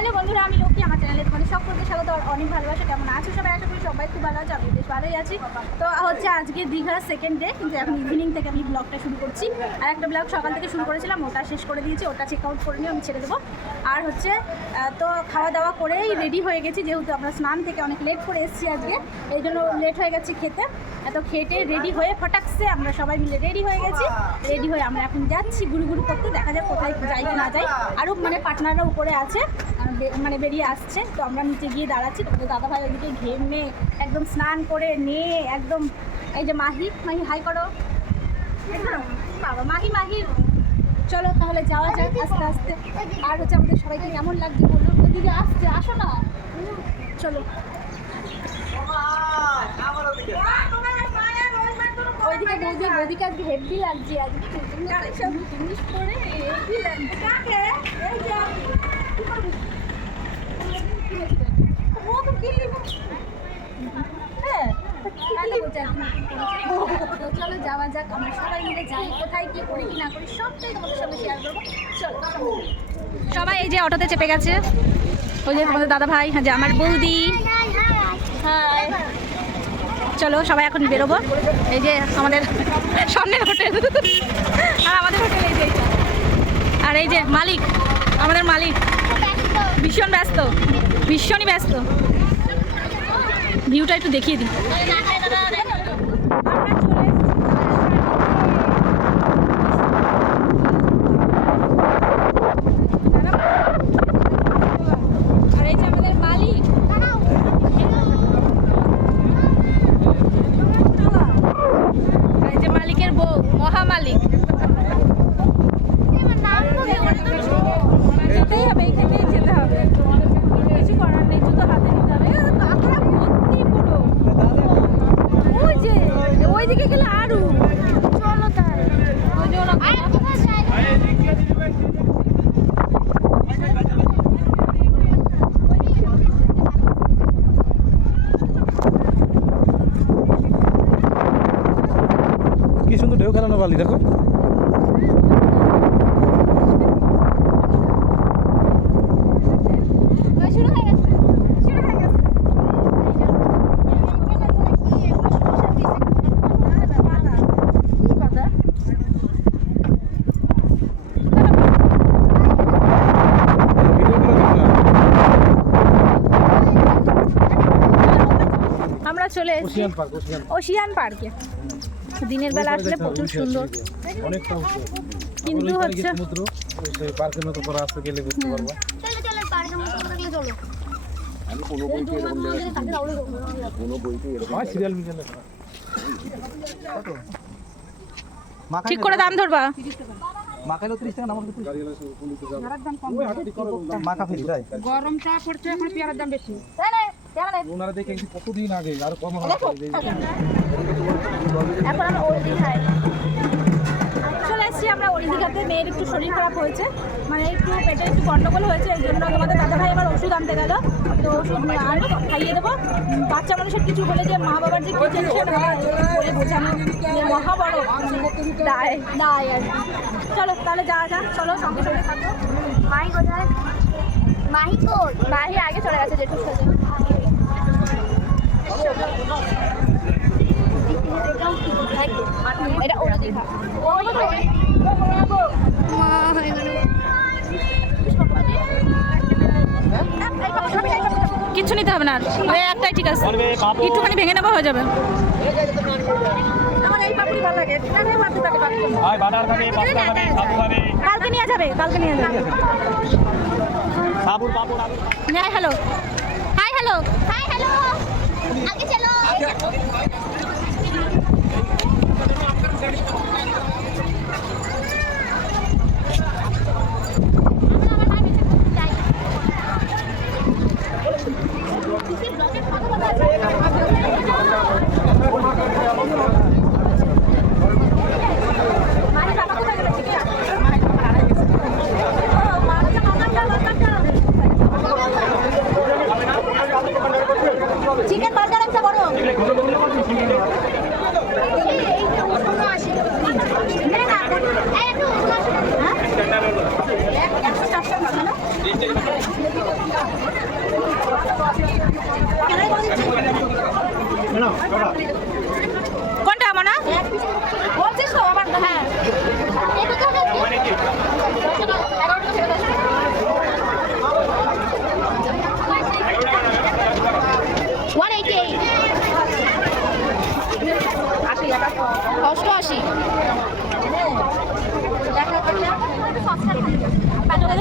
Hello বন্ধুরা, আমি লক্ষ্মী। আমার চ্যানেলে তোমাদের সকলকে স্বাগত আর অনেক ভালোবাসা। কেমন আছো সবাই? আশা করি সবাই খুব ভালো আছে। আমি বেশ ভালোই আছি। তো হচ্ছে আজকে দীঘার সেকেন্ড ডে, কিন্তু এখন ইভিনিং থেকে আমি ব্লগটা শুরু করছি। আর একটা ব্লগ সকাল থেকে শুরু করেছিলাম, ওটা শেষ করে দিয়েছি। ওটা চেক আউট করে নিয়ে আমি ছেড়ে দেবো। আর হচ্ছে তো খাওয়া দাওয়া করেই রেডি হয়ে গেছি, যেহেতু আমরা স্নান থেকে অনেক লেট করে এসেছি আজকে, এই জন্য লেট হয়ে গেছি খেতে। এত খেটে রেডি হয়ে ফটাকসে আমরা সবাই মিলে রেডি হয়ে গেছি। রেডি হয়ে আমরা এখন যাচ্ছি ঘুরু ঘুরু করতে, দেখা যাক কোথায় যাই কি না যাই। আরও মানে পার্টনাররা উপরে আছে, মানে বেরিয়ে আসছে। তো আমরা নিচে গিয়ে দাঁড়াচ্ছি। তো দাদাভাই ওইদিকে ঘেমে একদম স্নান করে নিয়ে একদম, এই যে মাহি হাই করো বাবা, মাহি চলো তাহলে যাওয়া যাক আস্তে আস্তে। আর হচ্ছে আমাদের সবাইকে কেমন লাগছে বলুন। ওইদিকে আসছে, আসো না, চলো। ওইদিকে বৌদিকে আজকে হেভি লাগছে, আজকে সব জিনিস করে হেভি লাগছে। চলো যাওয়া যাক, আমরা সবাই মিলে যাই। কোথায় কি করি কি না করি সবটাই তোমাদের সঙ্গে শেয়ার করবো। চলো সবাই এই যে অটোতে চেপে গেছে। ওই যে তোমাদের দাদা ভাই, হ্যাঁ যে আমার বৌদি। হাই, চলো সবাই এখন বেরোবো। এই যে আমাদের সামনের হোটেল, আর আমাদের হোটেল এই যে, আর এই যে মালিক, আমাদের মালিক ভীষণই ব্যস্ত। ভিউটা একটু দেখিয়ে দিই। আর এই যে আমাদের মালিক, এই যে মালিকের বউ, মহামালিক। যেতেই হবে, এইখানেই যেতে হবে, কিছু করার নেই, জুতো হাতে নিতে হবে। কাঁকড়া ভর্তি পুরো, ওই যে ওইদিকে গেলে আরো। চলো তাই, কি সুন্দর ঢেউ খেলানো বালি, দেখো। আমরা চলে এসেছি ওশিয়ান পার্কে। দিনের বেলা আসলে প্রচুর সুন্দর, অনেকটা কিন্তু হচ্ছে সমুদ্র পার্কের মতো করা আছে, গেলে বুঝতে পারবা। সিরিয়াল মিডিয়ালে ঠিক করে দাম ধরবা। মাখাইলো 30 টাকা, নামার 30 মাখা ফেরি তাই। গরম চা পড়ছে, এখন পেয়ারার দাম বেশি। ওনারা দেখে কতদিন আগে আর কম হবে। এখন আমরা ওই দীঘায় চলে এসেছি। আমরা ওই দীঘাতে মেয়ের একটু শরীর খারাপ হয়েছে, মানে একটু পেটে একটু গন্ডগোল হয়েছে, এই জন্য তোমাদের দাদাভাই আবার ওষুধ আনতে গেল। তো ওষুধ আনবো, খাইয়ে দেবো। বাচ্চা মানুষের কিছু হলে যে মা বাবার যে কি টেনশন হয় বলে বোঝানো মহা বড় দায় আর কি। চলো তাহলে যাওয়া যাক, চলো সঙ্গে সঙ্গে থাকবো। মাহি কোথায়? মাহি আগে চলে গেছে জেঠুর সাথে। এটা ওরা দীঘা, কিচ্ছু নিতে হবে না, ওই একটাই ঠিক আছে, একটুখানি ভেঙে নেবো হয়ে যাবে। আমার এই পাপড়ি ভালো লাগে, কালকে নিয়ে যাবে। হ্যালো হাই হ্যালো, আগে চলো। চিকেন বার্গার একটা বড়।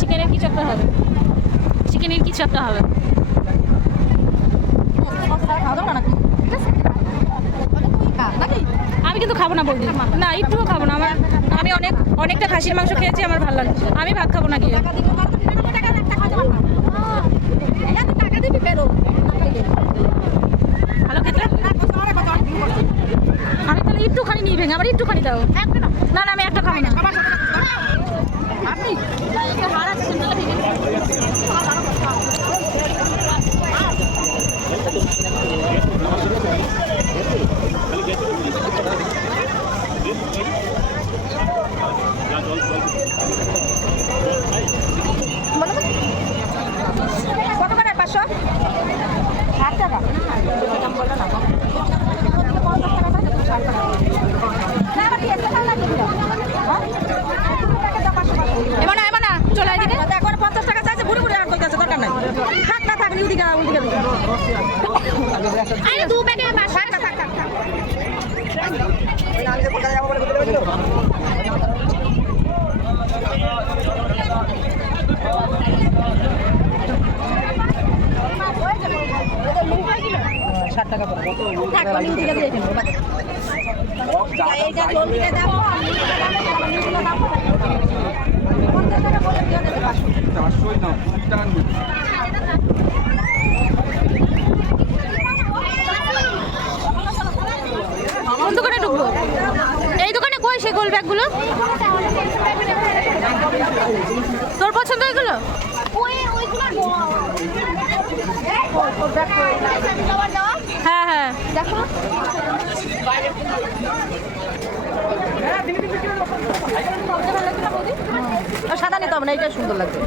চিকেনের কিছু একটা হবে, চিকেনের কিছু একটা হবে। আমি কিন্তু খাবো না বলছি, না একটুও খাবো না। আমি অনেকটা খাসির মাংস খেয়েছি, আমার ভালো লাগে। আমি ভাত খাবো না গিয়ে। ভালো খেতে, আমি তাহলে একটুখানি নিয়ে ভেঙে আবার একটুখানি দাও। না না, আমি একটা খাবো না। কত করে? 500? 60 টাকা। এমন না, চলে এদিকে। এখন 50 টাকা চাইছে, ঘুরে ঘুরে আর কইতাছে দরকার নাই। থাক না থাক, উদিকে আরে 2 প্যাকেট মাছ। থাক না থাক থাক থাক। কোন দোকানে ঢুকবো? এই দোকানে কই সেই গোল ব্যাগগুলো? তোর পছন্দ এগুলো? হ্যাঁ হ্যাঁ, দেখো সাদা নিতে হবে না, এটা সুন্দর লাগবে।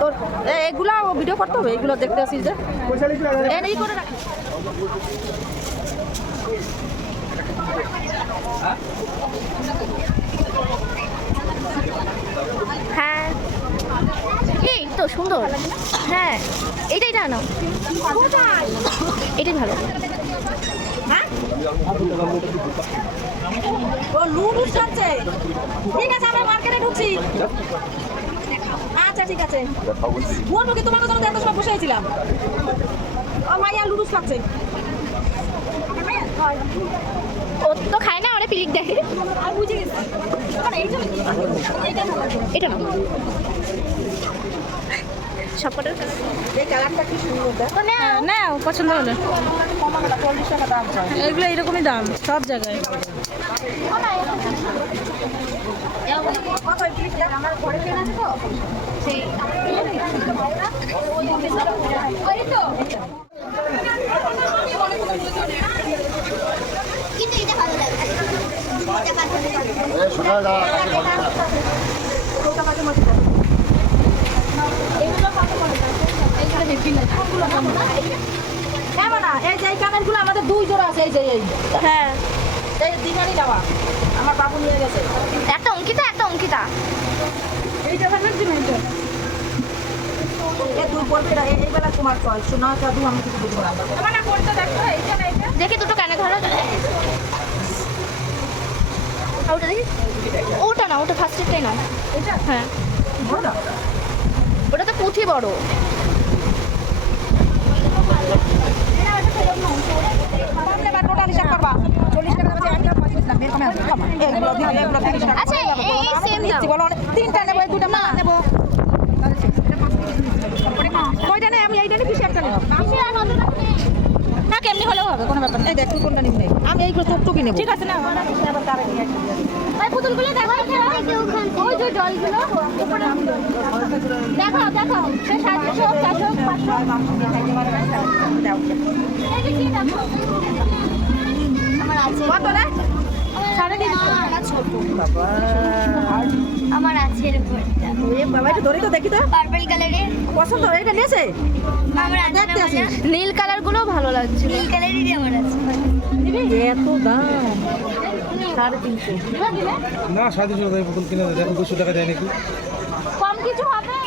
তোর এগুলো ভিডিও করতে হবে, এগুলো দেখতে আসিস যে এই করে রাখ। হ্যাঁ এই তো সুন্দর। হ্যাঁ এটাই জানো, এটাই ভালো। ও লুডুস খাচ্ছে। ঠিক আছে, আমরা মার্কেটে ঢুকছি। আচ্ছা ঠিক আছে, বলবো কি তোমাকে জন্য এত সময় বসে ছিলাম। ও মাইয়া লুডুস খাচ্ছে। ও তো খায় না, ওরা পিলিক দেখে। আর বুঝে গেছি, এটা না সবকটার এই কালারটা কি সুন্দর দেখো না। না পছন্দ হলো। এগুলো এরকমই দাম সব জায়গায়। আমার ঘরে কেনা আছে তো সেই কিন্তু এটা ভালো লাগে। এই যে কানেরগুলো আমাদের 2 জোড়া আছে। এই যে এই হ্যাঁ এই দিনারই দেওয়া, আমার বাবু নিয়ে গেছে। একটা অঙ্কিতা একটা অঙ্কিতা। এইটা ভালো দিন এইটা। এই 2 পড়বে না, এই বেলা তোমার চয়েস। শোনা জাদু আমি কিছু বুঝবো না। তোমার না পড়তে দেখো, এইটা না এইটা। দেখি দুটো কানে ধরো। ওটা দেখি, ওটা না, ওটা ফার্স্টেরটাই না। এটা হ্যাঁ বড় না, ওটা তো পুঁথি বড়। তাহলে বা টোটাল হিসাব করবা। 40 টাকা আছে একটা 25 লাখ বের কমে আসবে। এগুলো দিও, এগুলো 30 টাকা। আচ্ছা এই সেম দাও। বলো 3টা নেব, এই 2টা মাছ নেব। কয়টা নেই? আমি এইটা নিই, পিছে একটা নেব। না কেমনি হলেও হবে, কোনো ব্যাপার না। এই দেখ তুই কোনটা নিবি? আমি এইগুলো টুকটুকি নেব। ঠিক আছে না, আবার তারে নিয়ে আসবি। ভাই পুতুলগুলো দেখো, ওই যে ডলগুলো উপরে দেখো দেখো, 700 400 500। এই যে কি দেখো আমার আছে কত রে? 3.5 আমার ছোট বাবা আমার আছে এরকম একটা বাবা একটু ধরে তো দেখি তো পার্পল কালারের পছন্দ হয়ে গেছে আমার আছে দেখতে আসিস। নীল কালার গুলো ভালো লাগছে নীল কালারেরই আমার আছে এত দাম 350 না 350 টাকা বোতল কিনে দেখো 200 টাকা দেয় নাকি। কম কিছু হবে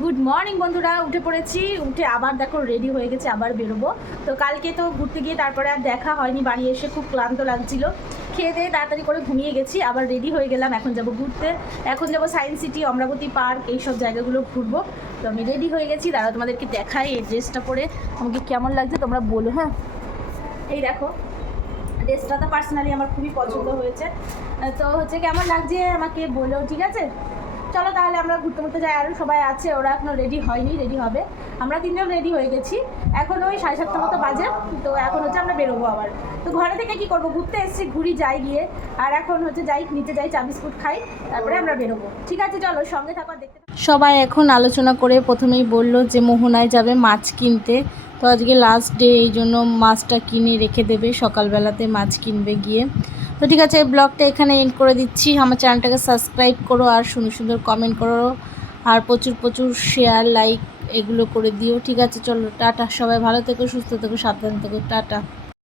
গুড মর্নিং বন্ধুরা, উঠে পড়েছি। উঠে আবার দেখো রেডি হয়ে গেছে, আবার বেরোবো। তো কালকে তো ঘুরতে গিয়ে তারপরে আর দেখা হয়নি, বাড়ি এসে খুব ক্লান্ত লাগছিল, খেয়ে দিয়ে তাড়াতাড়ি করে ঘুমিয়ে গেছি। আবার রেডি হয়ে গেলাম, এখন যাব ঘুরতে। এখন যাব সায়েন্স সিটি, অমরাবতী পার্ক, এইসব জায়গাগুলো ঘুরবো। তো আমি রেডি হয়ে গেছি, দাঁড়াও তোমাদেরকে দেখাই এই ড্রেসটা পরে আমাকে কেমন লাগছে তোমরা বলো। হ্যাঁ, এই দেখো ড্রেসটা তো পার্সোনালি আমার খুবই পছন্দ হয়েছে। তো হচ্ছে কেমন লাগছে আমাকে বলো, ঠিক আছে? চলো তাহলে আমরা ঘুরতে ঘুরতে যাই। আরও সবাই আছে, ওরা এখনও রেডি হয়নি, রেডি হবে। আমরা তিনজন রেডি হয়ে গেছি, এখন ওই 7:30 মতো বাজে। তো এখন হচ্ছে আমরা বেরোবো আবার। তো ঘরে থেকে কি করবো, ঘুরতে এসেছি, ঘুরি যাই গিয়ে। আর এখন হচ্ছে যাই নিচে যাই, চা বিস্কুট খাই, তারপরে আমরা বেরোবো। ঠিক আছে, চলো সঙ্গে থাকো, দেখতে থাকো। সবাই এখন আলোচনা করে প্রথমেই বললো যে মোহনায় যাবে মাছ কিনতে। তো আজকে লাস্ট ডে, এই জন্য মাছটা কিনে রেখে দেবে, সকালবেলাতে মাছ কিনবে গিয়ে। তো ঠিক আছে, এই ব্লগটা এখানে এন্ড করে দিচ্ছি। আমার চ্যানেলটাকে সাবস্ক্রাইব করো, আর সুন্দর সুন্দর কমেন্ট করো, আর প্রচুর প্রচুর শেয়ার লাইক এগুলো করে দিও। ঠিক আছে, চলো টাটা, সবাই ভালো থেকো, সুস্থ থেকো, সাবধান থেকো, টাটা।